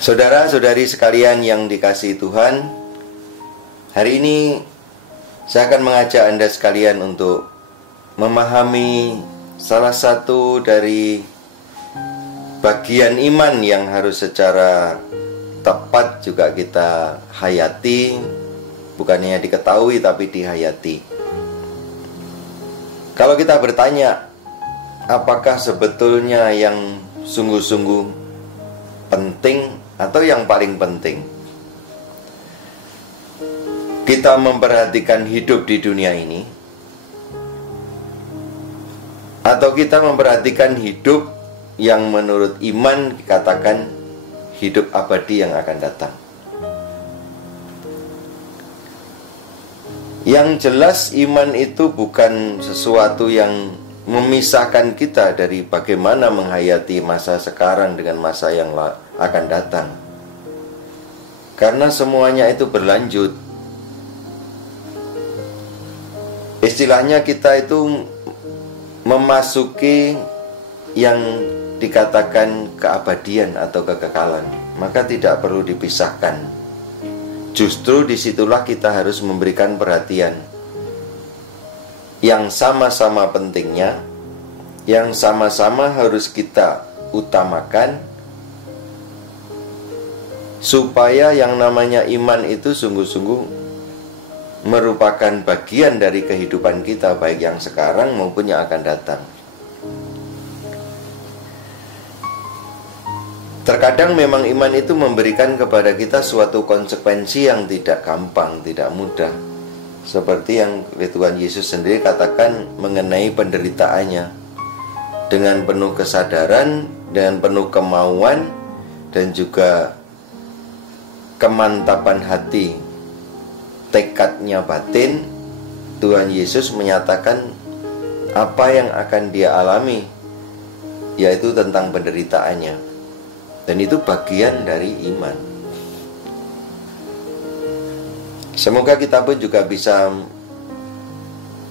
Saudara-saudari sekalian yang dikasihi Tuhan, hari ini saya akan mengajak Anda sekalian untuk memahami salah satu dari bagian iman yang harus secara tepat juga kita hayati, bukan hanya diketahui tapi dihayati. Kalau kita bertanya, apakah sebetulnya yang sungguh-sungguh penting atau yang paling penting kita memperhatikan hidup di dunia ini, atau kita memperhatikan hidup yang menurut iman dikatakan hidup abadi yang akan datang? Yang jelas iman itu bukan sesuatu yang memisahkan kita dari bagaimana menghayati masa sekarang dengan masa yang akan datang. Karena semuanya itu berlanjut. Istilahnya kita itu memasuki yang dikatakan keabadian atau kekekalan, maka tidak perlu dipisahkan. Justru disitulah kita harus memberikan perhatian yang sama-sama pentingnya, yang sama-sama harus kita utamakan, supaya yang namanya iman itu sungguh-sungguh merupakan bagian dari kehidupan kita, baik yang sekarang maupun yang akan datang. Terkadang memang iman itu memberikan kepada kita suatu konsekuensi yang tidak gampang, tidak mudah. Seperti yang Tuhan Yesus sendiri katakan mengenai penderitaannya. Dengan penuh kesadaran, dengan penuh kemauan, dan juga kemantapan hati, tekadnya batin, Tuhan Yesus menyatakan apa yang akan dia alami, yaitu tentang penderitaannya. Dan itu bagian dari iman. Semoga kita pun juga bisa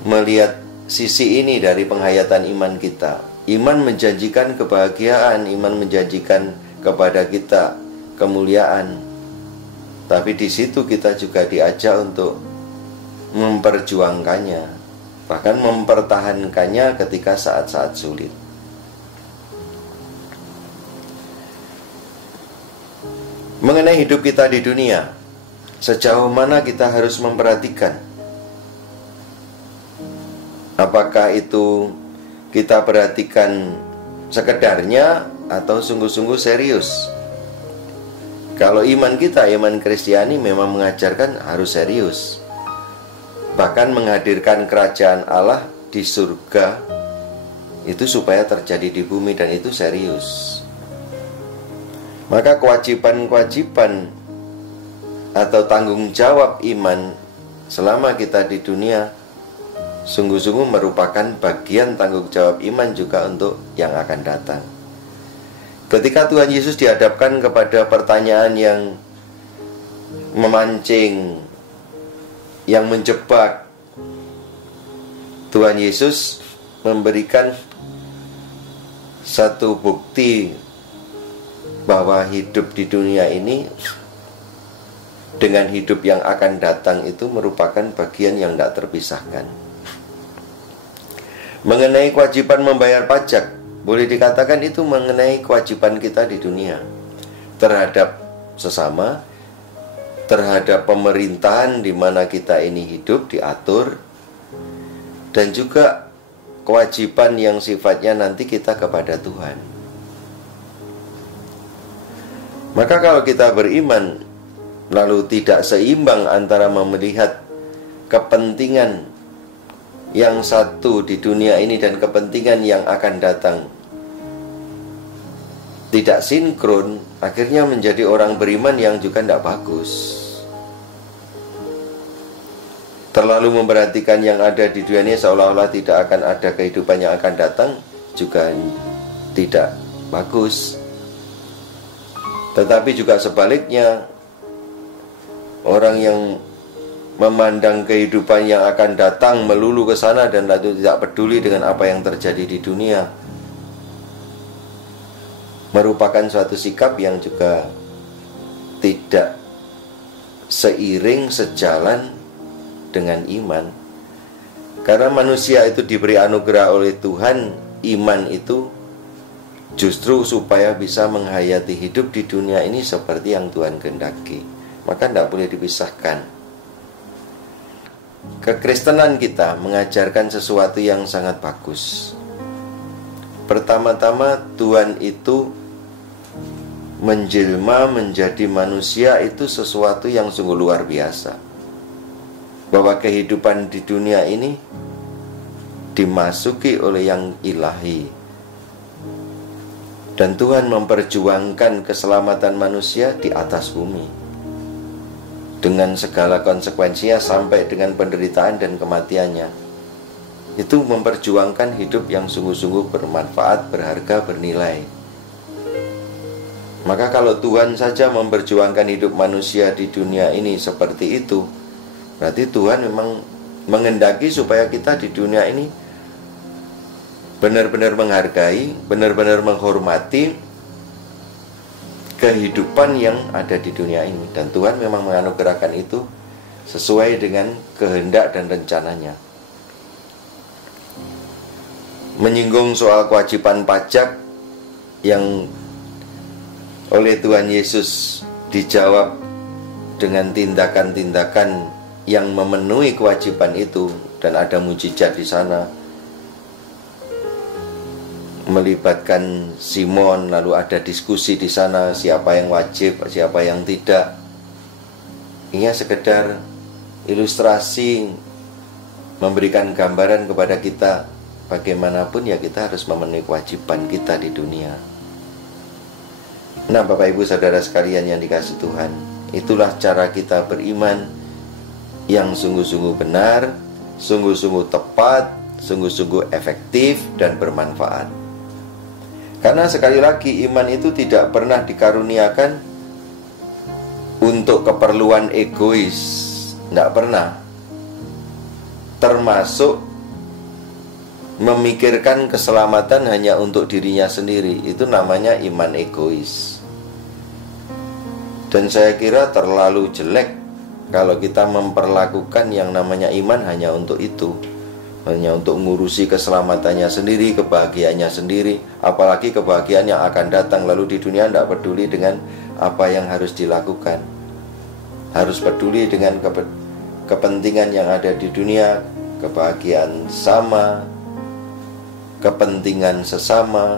melihat sisi ini dari penghayatan iman kita. Iman menjanjikan kebahagiaan, iman menjanjikan kepada kita kemuliaan. Tapi di situ kita juga diajak untuk memperjuangkannya, bahkan mempertahankannya ketika saat-saat sulit. Mengenai hidup kita di dunia, sejauh mana kita harus memperhatikan? Apakah itu kita perhatikan sekedarnya atau sungguh-sungguh serius? Kalau iman kita, iman Kristiani memang mengajarkan harus serius. Bahkan menghadirkan kerajaan Allah di surga itu supaya terjadi di bumi, dan itu serius. Maka kewajiban-kewajiban atau tanggung jawab iman selama kita di dunia sungguh-sungguh merupakan bagian tanggung jawab iman juga untuk yang akan datang. Ketika Tuhan Yesus dihadapkan kepada pertanyaan yang memancing, yang menjebak, Tuhan Yesus memberikan satu bukti bahwa hidup di dunia ini dengan hidup yang akan datang itu merupakan bagian yang tidak terpisahkan. Mengenai kewajiban membayar pajak, boleh dikatakan itu mengenai kewajiban kita di dunia terhadap sesama, terhadap pemerintahan di mana kita ini hidup diatur, dan juga kewajiban yang sifatnya nanti kita kepada Tuhan. Maka kalau kita beriman lalu tidak seimbang antara melihat kepentingan yang satu di dunia ini dan kepentingan yang akan datang, tidak sinkron, akhirnya menjadi orang beriman yang juga tidak bagus. Terlalu memperhatikan yang ada di dunia ini seolah-olah tidak akan ada kehidupan yang akan datang juga tidak bagus. Tetapi juga sebaliknya, orang yang memandang kehidupan yang akan datang melulu ke sana dan lalu tidak peduli dengan apa yang terjadi di dunia, merupakan suatu sikap yang juga tidak seiring sejalan dengan iman. Karena manusia itu diberi anugerah oleh Tuhan, iman itu justru supaya bisa menghayati hidup di dunia ini seperti yang Tuhan kehendaki. Maka tidak boleh dipisahkan. Kekristenan kita mengajarkan sesuatu yang sangat bagus. Pertama-tama, Tuhan itu menjelma menjadi manusia itu sesuatu yang sungguh luar biasa. Bahwa kehidupan di dunia ini dimasuki oleh yang ilahi. Dan Tuhan memperjuangkan keselamatan manusia di atas bumi, dengan segala konsekuensinya sampai dengan penderitaan dan kematiannya. Itu memperjuangkan hidup yang sungguh-sungguh bermanfaat, berharga, bernilai. Maka kalau Tuhan saja memperjuangkan hidup manusia di dunia ini seperti itu, berarti Tuhan memang menghendaki supaya kita di dunia ini benar-benar menghargai, benar-benar menghormati kehidupan yang ada di dunia ini. Dan Tuhan memang menganugerahkan itu sesuai dengan kehendak dan rencananya. Menyinggung soal kewajiban pajak yang oleh Tuhan Yesus dijawab dengan tindakan-tindakan yang memenuhi kewajiban itu, dan ada mujizat di sana melibatkan Simon, lalu ada diskusi di sana siapa yang wajib, siapa yang tidak. Ini sekedar ilustrasi, memberikan gambaran kepada kita bagaimanapun ya kita harus memenuhi kewajiban kita di dunia. Nah, Bapak Ibu Saudara sekalian yang dikasihi Tuhan, itulah cara kita beriman yang sungguh-sungguh benar, sungguh-sungguh tepat, sungguh-sungguh efektif dan bermanfaat. Karena sekali lagi iman itu tidak pernah dikaruniakan untuk keperluan egois, tidak pernah. Termasuk memikirkan keselamatan hanya untuk dirinya sendiri, itu namanya iman egois. Dan saya kira terlalu jelek kalau kita memperlakukan yang namanya iman hanya untuk itu, hanya untuk mengurusi keselamatannya sendiri, kebahagiaannya sendiri, apalagi kebahagiaan yang akan datang. Lalu di dunia tidak peduli dengan apa yang harus dilakukan, harus peduli dengan kepentingan yang ada di dunia, kebahagiaan sama, kepentingan sesama,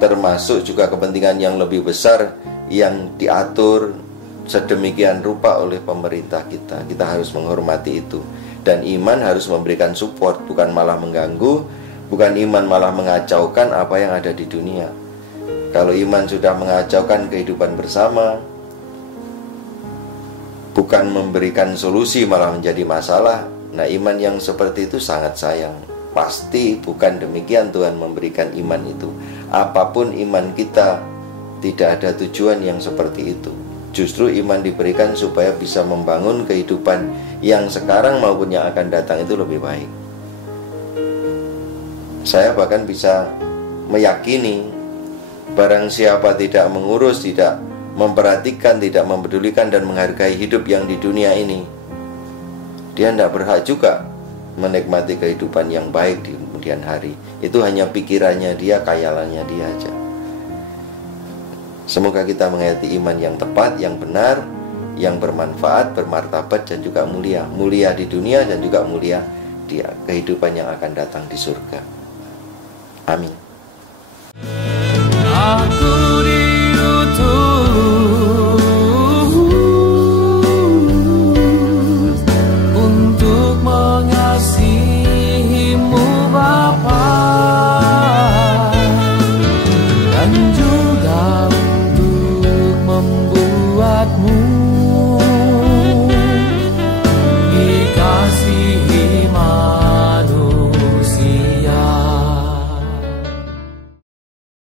termasuk juga kepentingan yang lebih besar yang diatur sedemikian rupa oleh pemerintah kita. Kita harus menghormati itu. Dan iman harus memberikan support, bukan malah mengganggu, bukan iman malah mengacaukan apa yang ada di dunia. Kalau iman sudah mengacaukan kehidupan bersama, bukan memberikan solusi malah menjadi masalah, nah iman yang seperti itu sangat sayang. Pasti bukan demikian Tuhan memberikan iman itu. Apapun iman kita, tidak ada tujuan yang seperti itu. Justru iman diberikan supaya bisa membangun kehidupan yang sekarang maupun yang akan datang itu lebih baik. Saya bahkan bisa meyakini barang siapa tidak mengurus, tidak memperhatikan, tidak mempedulikan dan menghargai hidup yang di dunia ini, dia tidak berhak juga menikmati kehidupan yang baik di kemudian hari. Itu hanya pikirannya dia, khayalannya dia aja. Semoga kita menghayati iman yang tepat, yang benar, yang bermanfaat, bermartabat dan juga mulia. Mulia di dunia dan juga mulia di kehidupan yang akan datang di surga. Amin.